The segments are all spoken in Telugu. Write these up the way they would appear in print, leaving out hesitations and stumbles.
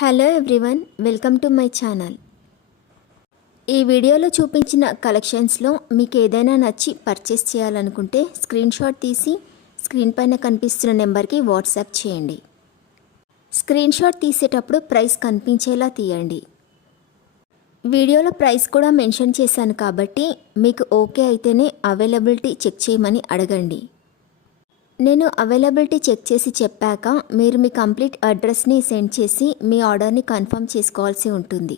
Hello everyone, welcome to my channel. ఈ వీడియోలో చూపించిన కలెక్షన్స్లో మీకు ఏదైనా నచ్చి పర్చేస్ చేయాలనుకుంటే స్క్రీన్ షాట్ తీసి స్క్రీన్ పైన కనిపిస్తున్న నెంబర్కి వాట్సాప్ చేయండి. స్క్రీన్ షాట్ తీసేటప్పుడు ప్రైస్ కనిపించేలా తీయండి. వీడియోలో ప్రైస్ కూడా మెన్షన్ చేశాను కాబట్టి మీకు ఓకే అయితేనే అవైలబిలిటీ చెక్ చేయమని అడగండి. నేను అవైలబిలిటీ చెక్ చేసి చెప్పాక మీరు మీ కంప్లీట్ అడ్రస్ని సెండ్ చేసి మీ ఆర్డర్ని కన్ఫర్మ్ చేసుకోవాల్సి ఉంటుంది.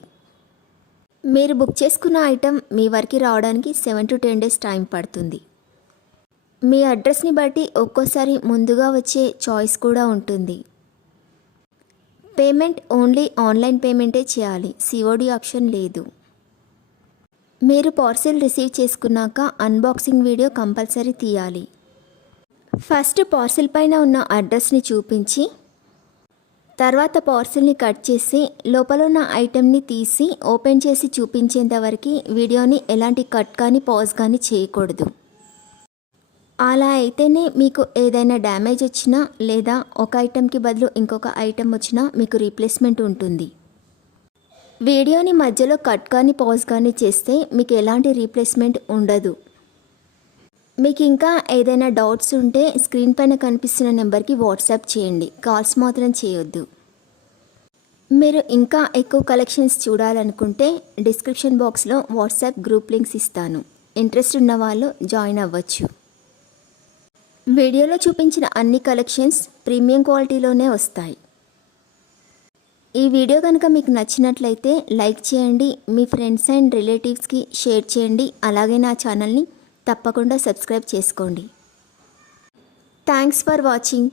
మీరు బుక్ చేసుకున్న ఐటెం మీ వరకు రావడానికి 7 to 10 days టైం పడుతుంది. మీ అడ్రస్ని బట్టి ఒక్కోసారి ముందుగా వచ్చే చాయిస్ కూడా ఉంటుంది. పేమెంట్ ఓన్లీ ఆన్లైన్ పేమెంటే చేయాలి, సిఓడి ఆప్షన్ లేదు. మీరు పార్సిల్ రిసీవ్ చేసుకున్నాక అన్బాక్సింగ్ వీడియో కంపల్సరీ తీయాలి. ఫస్ట్ పార్సిల్ పైన ఉన్న అడ్రస్ని చూపించి తర్వాత పార్సిల్ని కట్ చేసి లోపల ఉన్న ఐటెంని తీసి ఓపెన్ చేసి చూపించేంత వరకు వీడియోని ఎలాంటి కట్ కానీ పాజ్ కానీ చేయకూడదు. అలా అయితేనే మీకు ఏదైనా డ్యామేజ్ వచ్చినా లేదా ఒక ఐటెంకి బదులు ఇంకొక ఐటెం వచ్చినా మీకు రీప్లేస్మెంట్ ఉంటుంది. వీడియోని మధ్యలో కట్ కానీ పాజ్ కానీ చేస్తే మీకు ఎలాంటి రీప్లేస్మెంట్ ఉండదు. మీకు ఇంకా ఏదైనా డౌట్స్ ఉంటే స్క్రీన్ పైన కనిపిస్తున్న నెంబర్కి వాట్సాప్ చేయండి, కాల్స్ మాత్రం చేయొద్దు. మీరు ఇంకా ఎక్కువ కలెక్షన్స్ చూడాలనుకుంటే డిస్క్రిప్షన్ బాక్స్లో వాట్సాప్ గ్రూప్ లింక్స్ ఇస్తాను, ఇంట్రెస్ట్ ఉన్న వాళ్ళు జాయిన్ అవ్వచ్చు. వీడియోలో చూపించిన అన్ని కలెక్షన్స్ ప్రీమియం క్వాలిటీలోనే వస్తాయి. ఈ వీడియో కనుక మీకు నచ్చినట్లయితే లైక్ చేయండి, మీ ఫ్రెండ్స్ అండ్ రిలేటివ్స్కి షేర్ చేయండి. అలాగే నా ఛానల్ని తప్పకుండా సబ్స్క్రైబ్ చేసుకోండి. Thanks for watching.